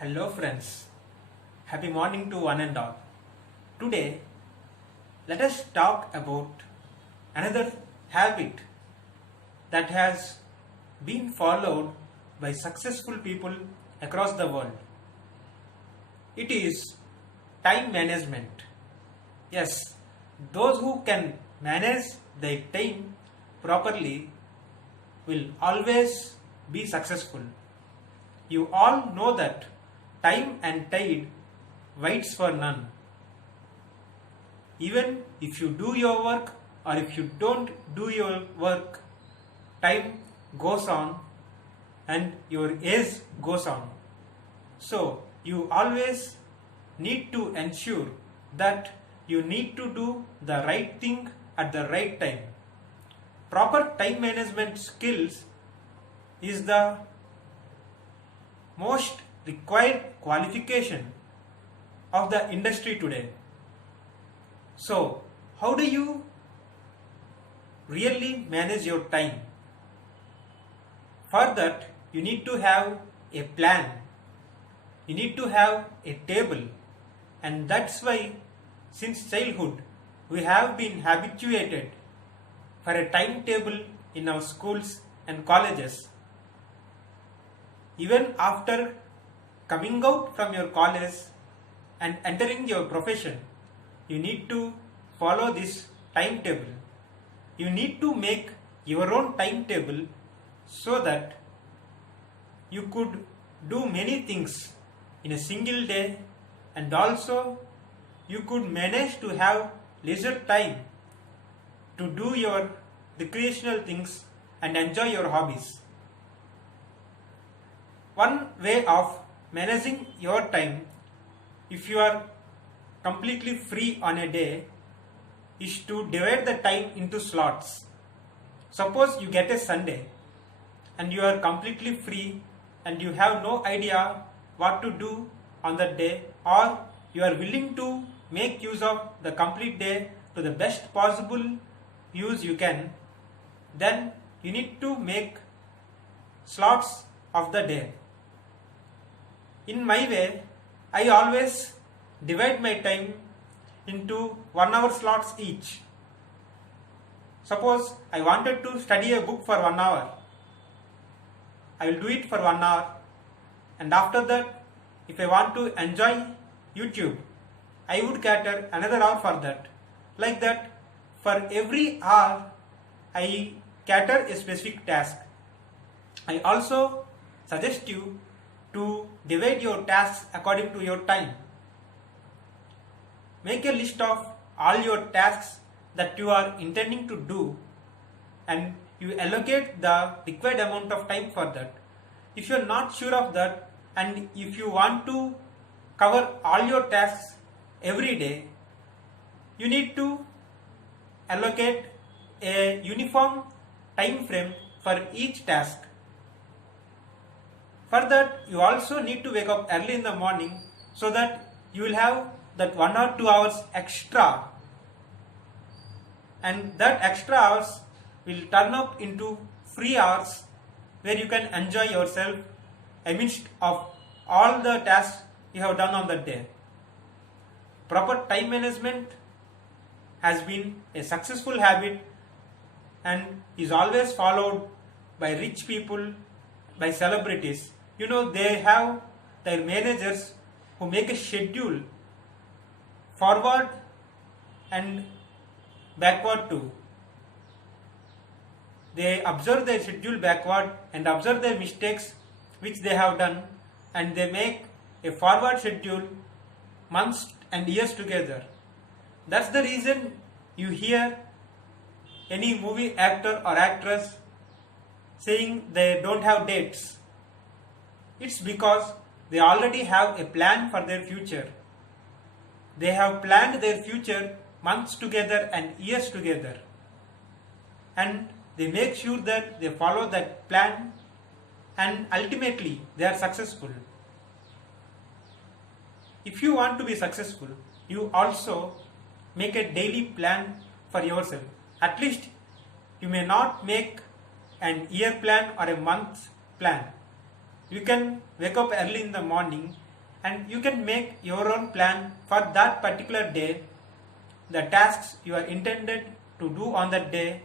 Hello friends, happy morning to one and all. Today, let us talk about another habit that has been followed by successful people across the world. It is time management. Yes, those who can manage their time properly will always be successful. You all know that time and tide waits for none. Even if you do your work or if you don't do your work, time goes on and your age goes on. So you always need to ensure that you need to do the right thing at the right time. Proper time management skills is the most required qualification of the industry today. So, how do you really manage your time? For that, you need to have a plan. You need to have a table. And that's why, since childhood, we have been habituated for a timetable in our schools and colleges. Even after coming out from your college and entering your profession, you need to follow this timetable. You need to make your own timetable so that you could do many things in a single day, and also you could manage to have leisure time to do your recreational things and enjoy your hobbies. One way of managing your time, if you are completely free on a day, is to divide the time into slots. Suppose you get a Sunday and you are completely free and you have no idea what to do on that day, or you are willing to make use of the complete day to the best possible use you can, then you need to make slots of the day. In my way, I always divide my time into 1 hour slots each. Suppose I wanted to study a book for 1 hour. I will do it for 1 hour, and after that, if I want to enjoy YouTube, I would cater another hour for that. Like that, for every hour, I cater a specific task. I also suggest you to divide your tasks according to your time. Make a list of all your tasks that you are intending to do, and you allocate the required amount of time for that. If you are not sure of that, and if you want to cover all your tasks every day, you need to allocate a uniform time frame for each task. For that, you also need to wake up early in the morning so that you will have that 1 or 2 hours extra, and that extra hours will turn up into free hours where you can enjoy yourself amidst of all the tasks you have done on that day. Proper time management has been a successful habit and is always followed by rich people, by celebrities. You know, they have their managers who make a schedule forward and backward too. They observe their schedule backward and observe their mistakes which they have done, and they make a forward schedule months and years together. That's the reason you hear any movie actor or actress saying they don't have dates. It's because they already have a plan for their future. They have planned their future months together and years together, and they make sure that they follow that plan, and ultimately they are successful. If you want to be successful, you also make a daily plan for yourself. At least you may not make an year plan or a month plan. You can wake up early in the morning and you can make your own plan for that particular day, the tasks you are intended to do on that day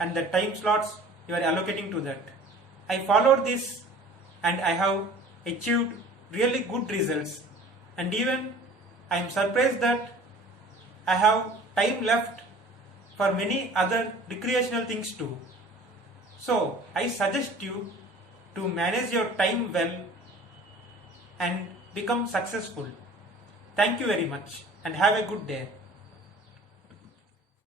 and the time slots you are allocating to that. I followed this and I have achieved really good results, and even I am surprised that I have time left for many other recreational things too. So I suggest you to manage your time well and become successful. Thank you very much and have a good day.